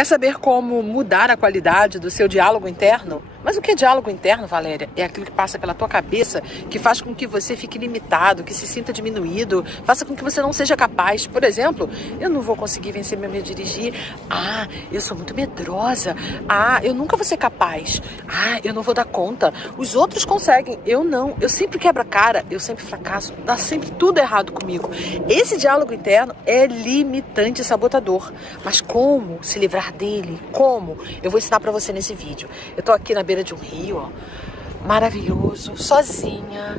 Quer saber como mudar a qualidade do seu diálogo interno? Mas o que é diálogo interno, Valéria? É aquilo que passa pela tua cabeça, que faz com que você fique limitado, que se sinta diminuído, faça com que você não seja capaz. Por exemplo, eu não vou conseguir vencer meu medo de dirigir. Ah, eu sou muito medrosa. Ah, eu nunca vou ser capaz. Ah, eu não vou dar conta. Os outros conseguem, eu não. Eu sempre quebro a cara, eu sempre fracasso, dá sempre tudo errado comigo. Esse diálogo interno é limitante e sabotador. Mas como se livrar dele? Como? Eu vou ensinar pra você nesse vídeo. Eu tô aqui na beira de um rio, ó, maravilhoso, sozinha,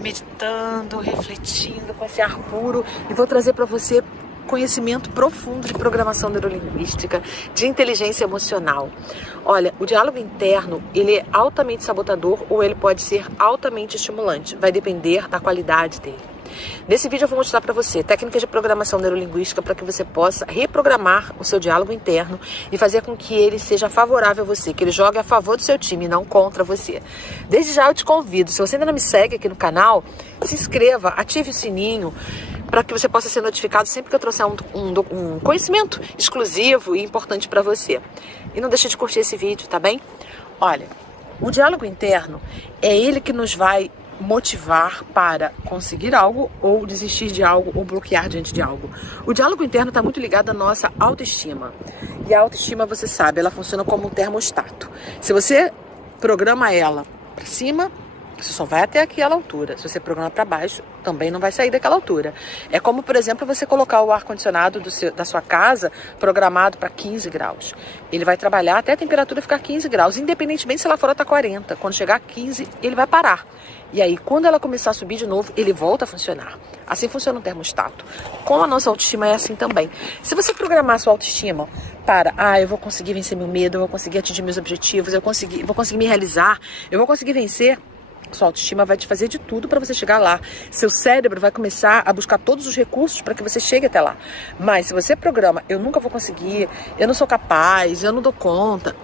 meditando, refletindo com esse ar puro, e vou trazer para você conhecimento profundo de programação neurolinguística, de inteligência emocional. Olha, o diálogo interno, ele é altamente sabotador ou ele pode ser altamente estimulante, vai depender da qualidade dele. Nesse vídeo eu vou mostrar para você técnicas de programação neurolinguística para que você possa reprogramar o seu diálogo interno e fazer com que ele seja favorável a você, que ele jogue a favor do seu time e não contra você. Desde já eu te convido, se você ainda não me segue aqui no canal, se inscreva, ative o sininho para que você possa ser notificado sempre que eu trouxer um conhecimento exclusivo e importante para você. E não deixe de curtir esse vídeo, tá bem? Olha, o diálogo interno é ele que nos vai motivar para conseguir algo ou desistir de algo ou bloquear diante de algo. O diálogo interno está muito ligado à nossa autoestima. E a autoestima, você sabe, ela funciona como um termostato. Se você programa ela para cima, você só vai até aquela altura. Se você programa para baixo, também não vai sair daquela altura. É como, por exemplo, você colocar o ar-condicionado da sua casa programado para 15 graus. Ele vai trabalhar até a temperatura ficar 15 graus, independentemente se lá fora está 40. Quando chegar a 15, ele vai parar. E aí, quando ela começar a subir de novo, ele volta a funcionar. Assim funciona o termostato. Com a nossa autoestima é assim também. Se você programar a sua autoestima para, eu vou conseguir vencer meu medo, eu vou conseguir atingir meus objetivos, eu vou conseguir me realizar, eu vou conseguir vencer, sua autoestima vai te fazer de tudo para você chegar lá. Seu cérebro vai começar a buscar todos os recursos para que você chegue até lá. Mas se você programa, eu nunca vou conseguir, eu não sou capaz, eu não dou conta,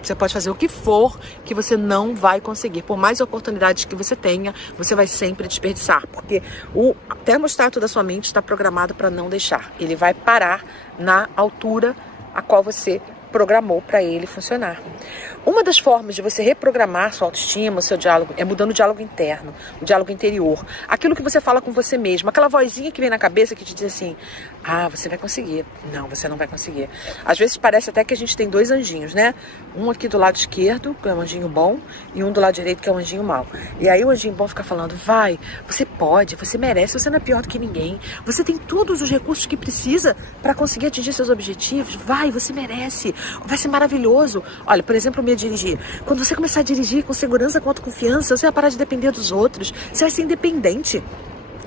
você pode fazer o que for que você não vai conseguir. Por mais oportunidades que você tenha, você vai sempre desperdiçar. Porque o termostato da sua mente está programado para não deixar. Ele vai parar na altura a qual você programou para ele funcionar. Uma das formas de você reprogramar sua autoestima, seu diálogo, é mudando o diálogo interno, o diálogo interior. Aquilo que você fala com você mesmo, aquela vozinha que vem na cabeça que te diz assim, você vai conseguir. Não, você não vai conseguir. Às vezes parece até que a gente tem dois anjinhos, né? Um aqui do lado esquerdo, que é um anjinho bom, e um do lado direito, que é um anjinho mau. E aí o anjinho bom fica falando, vai, você pode, você merece, você não é pior do que ninguém. Você tem todos os recursos que precisa para conseguir atingir seus objetivos. Vai, você merece. Vai ser maravilhoso. Olha, por exemplo, dirigir. Quando você começar a dirigir com segurança, com autoconfiança, você vai parar de depender dos outros. Você vai ser independente.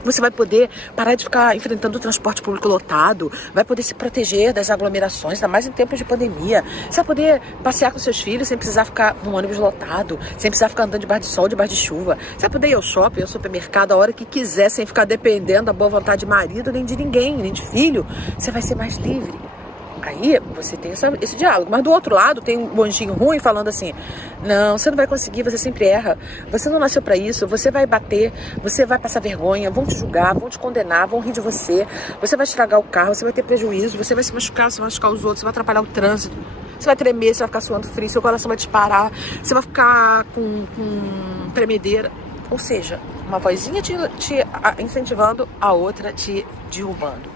Você vai poder parar de ficar enfrentando o transporte público lotado, vai poder se proteger das aglomerações, ainda mais em tempos de pandemia. Você vai poder passear com seus filhos sem precisar ficar num ônibus lotado, sem precisar ficar andando debaixo de sol, debaixo de chuva. Você vai poder ir ao shopping, ao supermercado, a hora que quiser, sem ficar dependendo da boa vontade de marido, nem de ninguém, nem de filho. Você vai ser mais livre. Aí você tem esse diálogo. Mas do outro lado tem um anjinho ruim falando assim, não, você não vai conseguir, você sempre erra, você não nasceu pra isso, você vai bater, você vai passar vergonha, vão te julgar, vão te condenar, vão rir de você, você vai estragar o carro, você vai ter prejuízo, você vai se machucar, você vai machucar os outros, você vai atrapalhar o trânsito, você vai tremer, você vai ficar suando frio, seu coração vai disparar, você vai ficar com tremedeira. Ou seja, uma vozinha te incentivando, a outra te derrubando.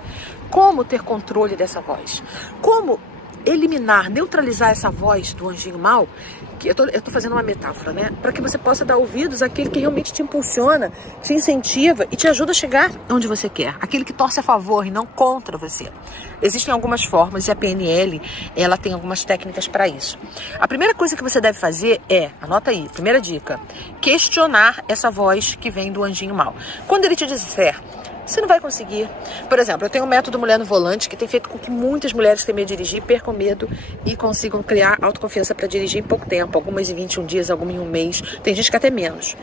Como ter controle dessa voz? Como eliminar, neutralizar essa voz do anjinho mau? Que eu tô fazendo uma metáfora, né? Para que você possa dar ouvidos àquele que realmente te impulsiona, te incentiva e te ajuda a chegar onde você quer. Aquele que torce a favor e não contra você. Existem algumas formas e a PNL, ela tem algumas técnicas para isso. A primeira coisa que você deve fazer é, anota aí, primeira dica, questionar essa voz que vem do anjinho mau. Quando ele te disser, você não vai conseguir. Por exemplo, eu tenho um método Mulher no Volante que tem feito com que muitas mulheres que têm medo de dirigir percam medo e consigam criar autoconfiança para dirigir em pouco tempo. Algumas em 21 dias, algumas em um mês. Tem gente que até menos.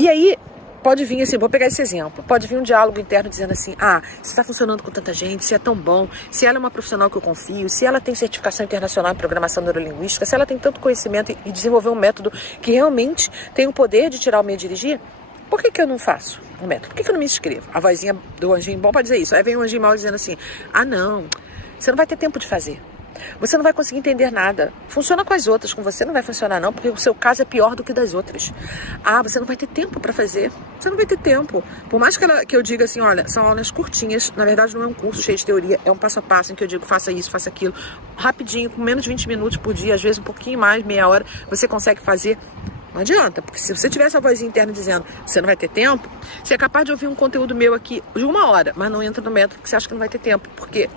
E aí, pode vir assim, vou pegar esse exemplo. Pode vir um diálogo interno dizendo assim, se está funcionando com tanta gente, se é tão bom, se ela é uma profissional que eu confio, se ela tem certificação internacional em programação neurolinguística, se ela tem tanto conhecimento e desenvolveu um método que realmente tem o poder de tirar o medo de dirigir, por que eu não faço um método? Por que eu não me inscrevo? A vozinha do anjinho bom pode dizer isso. Aí vem o anjinho mau dizendo assim, não, você não vai ter tempo de fazer. Você não vai conseguir entender nada. Funciona com as outras, com você não vai funcionar não, porque o seu caso é pior do que das outras. Ah, você não vai ter tempo para fazer. Você não vai ter tempo. Por mais que eu diga assim, olha, são aulas curtinhas, na verdade não é um curso cheio de teoria, é um passo a passo em que eu digo, faça isso, faça aquilo, rapidinho, com menos de 20 minutos por dia, às vezes um pouquinho mais, meia hora, você consegue fazer. Não adianta, porque se você tiver essa vozinha interna dizendo que você não vai ter tempo, você é capaz de ouvir um conteúdo meu aqui de 1 hora, mas não entra no método porque você acha que não vai ter tempo, porque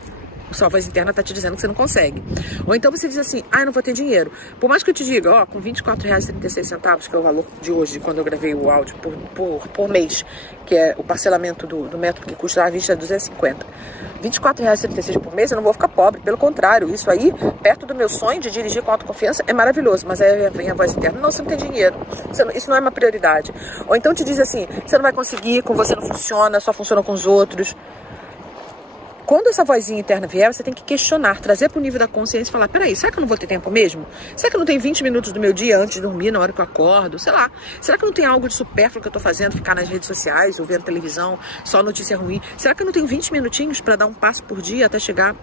sua voz interna está te dizendo que você não consegue. Ou então você diz assim, eu não vou ter dinheiro. Por mais que eu te diga, ó, com R$24,36, que é o valor de hoje, quando eu gravei o áudio por mês, que é o parcelamento do método que custa à vista R$250. R$24,36 por mês, eu não vou ficar pobre. Pelo contrário, isso aí, perto do meu sonho de dirigir com autoconfiança, é maravilhoso. Mas aí vem a voz interna, não, você não tem dinheiro. Isso não é uma prioridade. Ou então te diz assim, você não vai conseguir, com você não funciona, só funciona com os outros. Quando essa vozinha interna vier, você tem que questionar, trazer para o nível da consciência e falar, peraí, será que eu não vou ter tempo mesmo? Será que eu não tenho 20 minutos do meu dia antes de dormir, na hora que eu acordo? Sei lá. Será que eu não tenho algo de supérfluo que eu estou fazendo, ficar nas redes sociais, ou vendo televisão, só notícia ruim? Será que eu não tenho 20 minutinhos para dar um passo por dia até chegar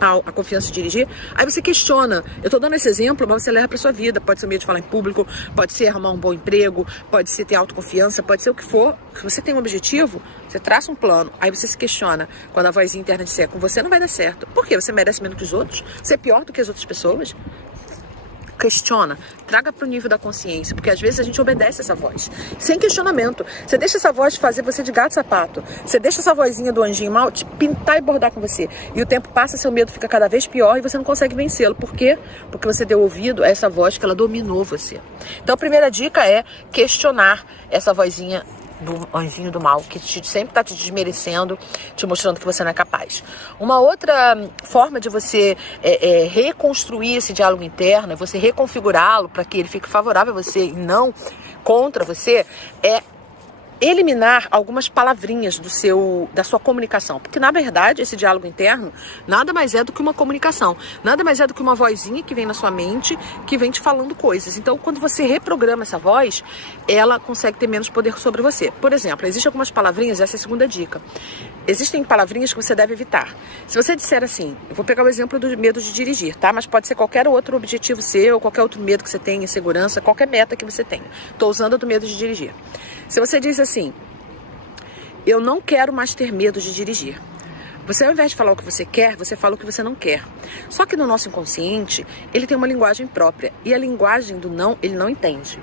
a confiança de dirigir? Aí você questiona. Eu tô dando esse exemplo, mas você leva pra sua vida. Pode ser o medo de falar em público, pode ser arrumar um bom emprego, pode ser ter autoconfiança, pode ser o que for. Se você tem um objetivo, você traça um plano, aí você se questiona. Quando a vozinha interna disser, com você não vai dar certo. Por quê? Você merece menos que os outros? Você é pior do que as outras pessoas? Questiona, traga para o nível da consciência, porque às vezes a gente obedece essa voz, sem questionamento. Você deixa essa voz fazer você de gato e sapato, você deixa essa vozinha do anjinho mal te pintar e bordar com você, e o tempo passa, seu medo fica cada vez pior e você não consegue vencê-lo. Por quê? Porque você deu ouvido a essa voz que ela dominou você. Então a primeira dica é questionar essa vozinha do anjinho do mal, que sempre está te desmerecendo, te mostrando que você não é capaz. Uma outra forma de você reconstruir esse diálogo interno, você reconfigurá-lo para que ele fique favorável a você e não contra você, é eliminar algumas palavrinhas da sua comunicação. Porque, na verdade, esse diálogo interno nada mais é do que uma comunicação. Nada mais é do que uma vozinha que vem na sua mente, que vem te falando coisas. Então, quando você reprograma essa voz, ela consegue ter menos poder sobre você. Por exemplo, existem algumas palavrinhas, essa é a segunda dica. Existem palavrinhas que você deve evitar. Se você disser assim, eu vou pegar o exemplo do medo de dirigir, tá? Mas pode ser qualquer outro objetivo seu, qualquer outro medo que você tenha, insegurança, qualquer meta que você tenha. Estou usando a do medo de dirigir. Se você diz assim, eu não quero mais ter medo de dirigir. Você, ao invés de falar o que você quer, você fala o que você não quer. Só que no nosso inconsciente, ele tem uma linguagem própria. E a linguagem do não, ele não entende.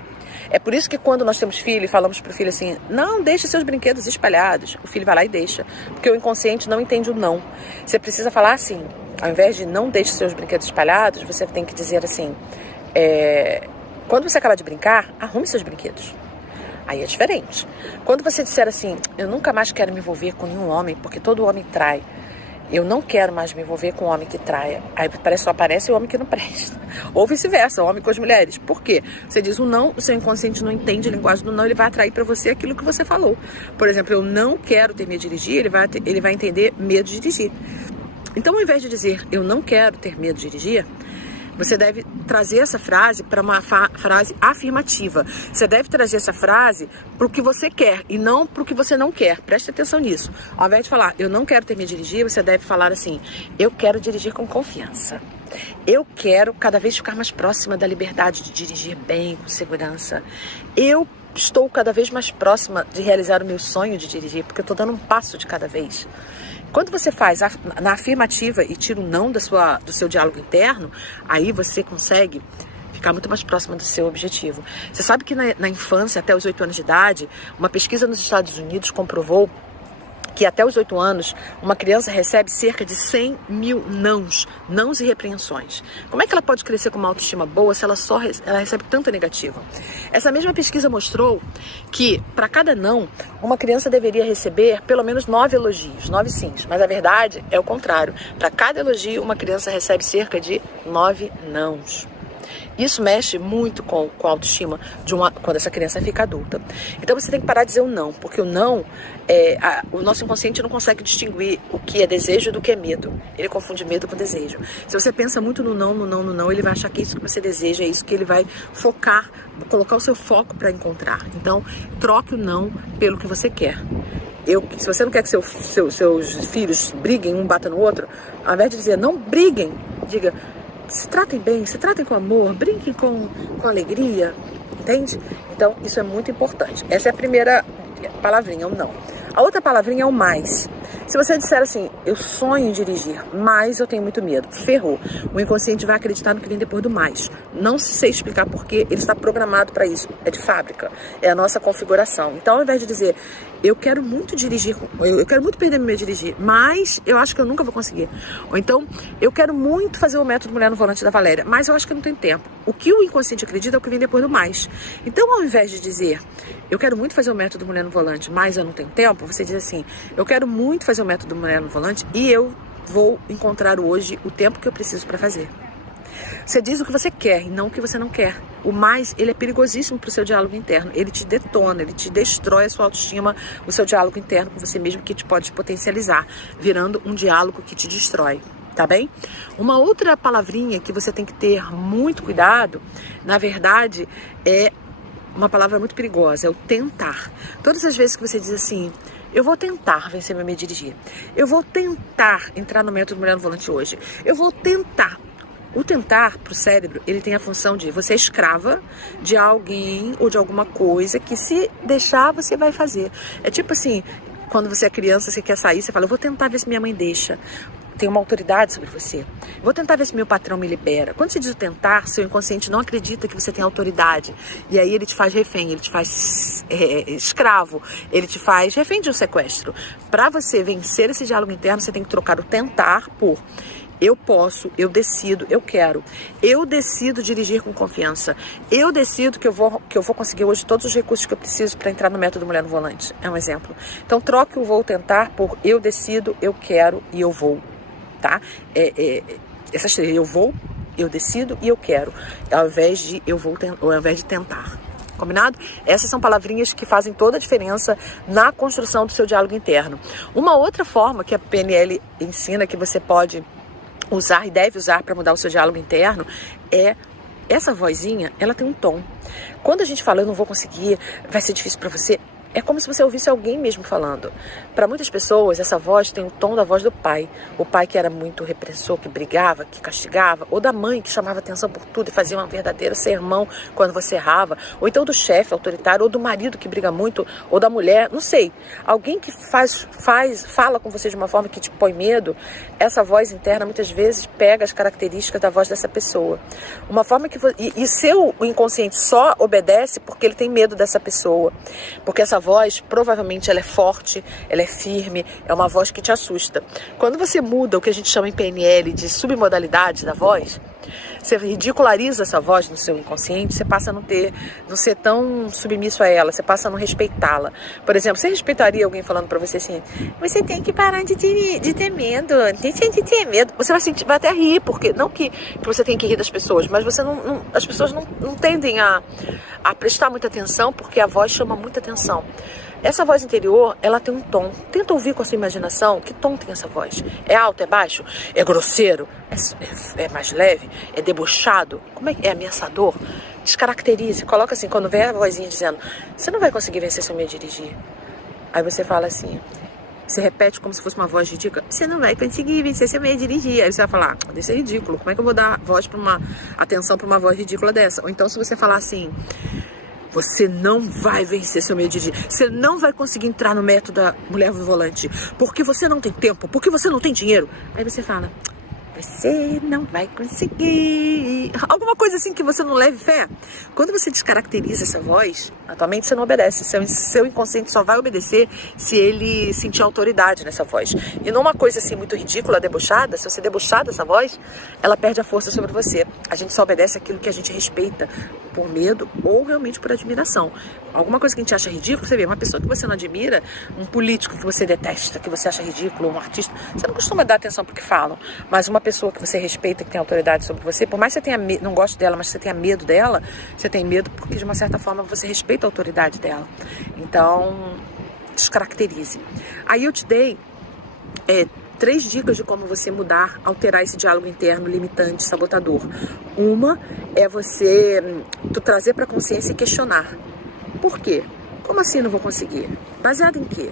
É por isso que quando nós temos filho e falamos para o filho assim, não deixe seus brinquedos espalhados, o filho vai lá e deixa. Porque o inconsciente não entende o não. Você precisa falar assim, ao invés de não deixe seus brinquedos espalhados, você tem que dizer assim, quando você acabar de brincar, arrume seus brinquedos. Aí é diferente. Quando você disser assim, eu nunca mais quero me envolver com nenhum homem, porque todo homem trai. Eu não quero mais me envolver com um homem que traia. Aí só aparece o homem que não presta. Ou vice-versa, o homem com as mulheres. Por quê? Você diz o não, o seu inconsciente não entende a linguagem do não, ele vai atrair para você aquilo que você falou. Por exemplo, eu não quero ter medo de dirigir, ele vai entender medo de dirigir. Então, ao invés de dizer eu não quero ter medo de dirigir, você deve trazer essa frase para uma frase afirmativa. Você deve trazer essa frase para o que você quer e não para o que você não quer. Preste atenção nisso. Ao invés de falar, eu não quero ter medo de dirigir, você deve falar assim, eu quero dirigir com confiança. Eu quero cada vez ficar mais próxima da liberdade de dirigir bem, com segurança. Eu estou cada vez mais próxima de realizar o meu sonho de dirigir, porque eu estou dando um passo de cada vez. Quando você faz na afirmativa e tira o não do seu diálogo interno, aí você consegue ficar muito mais próxima do seu objetivo. Você sabe que na infância, até os 8 anos de idade, uma pesquisa nos Estados Unidos comprovou que até os 8 anos, uma criança recebe cerca de 100 mil nãos e repreensões. Como é que ela pode crescer com uma autoestima boa se ela recebe tanta negativa? Essa mesma pesquisa mostrou que, para cada não, uma criança deveria receber pelo menos 9 elogios, 9 sims. Mas a verdade é o contrário. Para cada elogio, uma criança recebe cerca de 9 nãos. Isso mexe muito com a autoestima quando essa criança fica adulta. Então você tem que parar de dizer o não, porque o não, o nosso inconsciente não consegue distinguir o que é desejo do que é medo. Ele confunde medo com desejo. Se você pensa muito no não, ele vai achar que isso que você deseja é isso que ele vai focar, colocar o seu foco para encontrar. Então, troque o não pelo que você quer. Se você não quer que seus filhos briguem, um bata no outro, ao invés de dizer não briguem, diga, se tratem bem, se tratem com amor, brinquem com alegria, entende? Então, isso é muito importante. Essa é a primeira palavrinha, o não. A outra palavrinha é o mais. Se você disser assim, eu sonho em dirigir, mas eu tenho muito medo, ferrou. O inconsciente vai acreditar no que vem depois do mais. Não sei explicar porquê, ele está programado para isso. É de fábrica, é a nossa configuração. Então, ao invés de dizer, eu quero muito dirigir, eu quero muito perder meu medo de dirigir, mas eu acho que eu nunca vou conseguir. Ou então, eu quero muito fazer o método Mulher no Volante da Valéria, mas eu acho que eu não tenho tempo. O que o inconsciente acredita é o que vem depois do mais. Então, ao invés de dizer, eu quero muito fazer o método Mulher no Volante, mas eu não tenho tempo, você diz assim, eu quero muito fazer o método Mulher no Volante e eu vou encontrar hoje o tempo que eu preciso para fazer. Você diz o que você quer e não o que você não quer. O mais, ele é perigosíssimo para o seu diálogo interno. Ele te detona, ele te destrói a sua autoestima, o seu diálogo interno com você mesmo, que te pode potencializar, virando um diálogo que te destrói. Tá bem? Uma outra palavrinha que você tem que ter muito cuidado, na verdade, é uma palavra muito perigosa, é o tentar. Todas as vezes que você diz assim, eu vou tentar vencer meu medo de dirigir, eu vou tentar entrar no método Mulher no Volante hoje, eu vou tentar. O tentar, para o cérebro, ele tem a função de você é escrava de alguém ou de alguma coisa que se deixar, você vai fazer. É tipo assim, quando você é criança, você quer sair, você fala, eu vou tentar ver se minha mãe deixa. Tem uma autoridade sobre você. Vou tentar ver se meu patrão me libera. Quando você diz o tentar, seu inconsciente não acredita que você tem autoridade. E aí ele te faz refém, ele te faz escravo, ele te faz refém de um sequestro. Para você vencer esse diálogo interno, você tem que trocar o tentar por eu posso, eu decido, eu quero. Eu decido dirigir com confiança. Eu decido que eu vou conseguir hoje todos os recursos que eu preciso para entrar no método Mulher no Volante. É um exemplo. Então troque o vou tentar por eu decido, eu quero e eu vou. Tá? Essas três, eu vou, eu decido e eu quero, ao invés de tentar. Combinado? Essas são palavrinhas que fazem toda a diferença na construção do seu diálogo interno. Uma outra forma que a PNL ensina que você pode usar e deve usar para mudar o seu diálogo interno é essa vozinha, ela tem um tom. Quando a gente fala, eu não vou conseguir, vai ser difícil para você, é como se você ouvisse alguém mesmo falando. Para muitas pessoas, essa voz tem o tom da voz do pai. O pai que era muito repressor, que brigava, que castigava. Ou da mãe que chamava atenção por tudo e fazia um verdadeiro sermão quando você errava. Ou então do chefe autoritário, ou do marido que briga muito, ou da mulher, não sei. Alguém que fala com você de uma forma que te põe medo. Essa voz interna muitas vezes pega as características da voz dessa pessoa. Uma forma que e seu inconsciente só obedece porque ele tem medo dessa pessoa. Porque essa voz, provavelmente, ela é forte, ela é firme, é uma voz que te assusta. Quando você muda o que a gente chama em PNL de submodalidade da voz, você ridiculariza essa voz no seu inconsciente, você passa a não ser tão submisso a ela, você passa a não respeitá-la. Por exemplo, você respeitaria alguém falando pra você assim, você tem que parar de ter medo, deixa de ter medo. Você vai até rir, porque não que você tem que rir das pessoas, mas você as pessoas não tendem a prestar muita atenção, porque a voz chama muita atenção. Essa voz interior, ela tem um tom. Tenta ouvir com a sua imaginação que tom tem essa voz. É alto, é baixo? É grosseiro? É mais leve? É debochado? Como é que é ameaçador? Descaracterize. Coloca assim, quando vem a vozinha dizendo, você não vai conseguir vencer seu medo de dirigir. Aí você fala assim, você repete como se fosse uma voz ridícula, você não vai conseguir vencer seu medo de dirigir. Aí você vai falar, isso é ridículo. Como é que eu vou dar atenção para uma voz ridícula dessa? Ou então se você falar assim, você não vai vencer seu medo de dirigir. Você não vai conseguir entrar no método da Mulher no Volante. Porque você não tem tempo. Porque você não tem dinheiro. Aí você fala, você não vai conseguir. Alguma coisa assim que você não leve fé. Quando você descaracteriza essa voz, atualmente você não obedece. Seu inconsciente só vai obedecer se ele sentir autoridade nessa voz. E numa coisa assim muito ridícula, debochada, se você debochar dessa voz, ela perde a força sobre você. A gente só obedece aquilo que a gente respeita por medo ou realmente por admiração. Alguma coisa que a gente acha ridículo, você vê, uma pessoa que você não admira, um político que você detesta, que você acha ridículo, um artista, você não costuma dar atenção pro que falam, mas uma pessoa que você respeita, que tem autoridade sobre você, por mais que você não goste dela, mas você tenha medo dela, você tem medo porque de uma certa forma você respeita a autoridade dela. Então, descaracterize. Aí eu te dei 3 dicas de como você mudar, alterar esse diálogo interno limitante, sabotador. Uma é você trazer para a consciência e questionar. Por quê? Como assim não vou conseguir? Baseado em quê?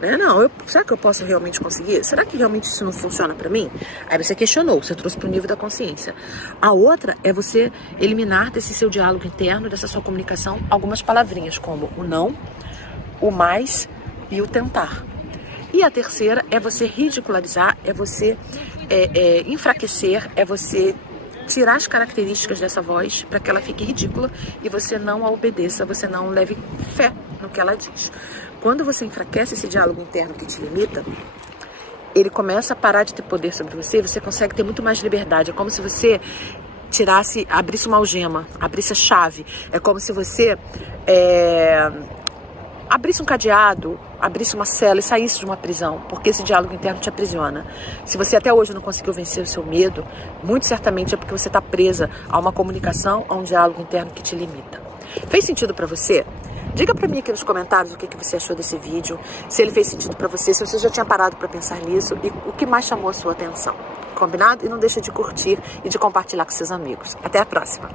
né? Não, será que eu posso realmente conseguir? Será que realmente isso não funciona pra mim? Aí você questionou, você trouxe pro nível da consciência. A outra é você eliminar desse seu diálogo interno, dessa sua comunicação, algumas palavrinhas como o não, o mais e o tentar. E a terceira é você ridicularizar, é você enfraquecer, é você tirar as características dessa voz para que ela fique ridícula e você não a obedeça, você não leve fé no que ela diz. Quando você enfraquece esse diálogo interno que te limita, ele começa a parar de ter poder sobre você, você consegue ter muito mais liberdade. É como se você abrisse uma algema, abrisse a chave. É como se você abrisse um cadeado, abrisse uma cela e saísse de uma prisão, porque esse diálogo interno te aprisiona. Se você até hoje não conseguiu vencer o seu medo, muito certamente é porque você está presa a uma comunicação, a um diálogo interno que te limita. Fez sentido para você? Diga para mim aqui nos comentários o que você achou desse vídeo, se ele fez sentido para você, se você já tinha parado para pensar nisso e o que mais chamou a sua atenção. Combinado? E não deixa de curtir e de compartilhar com seus amigos. Até a próxima!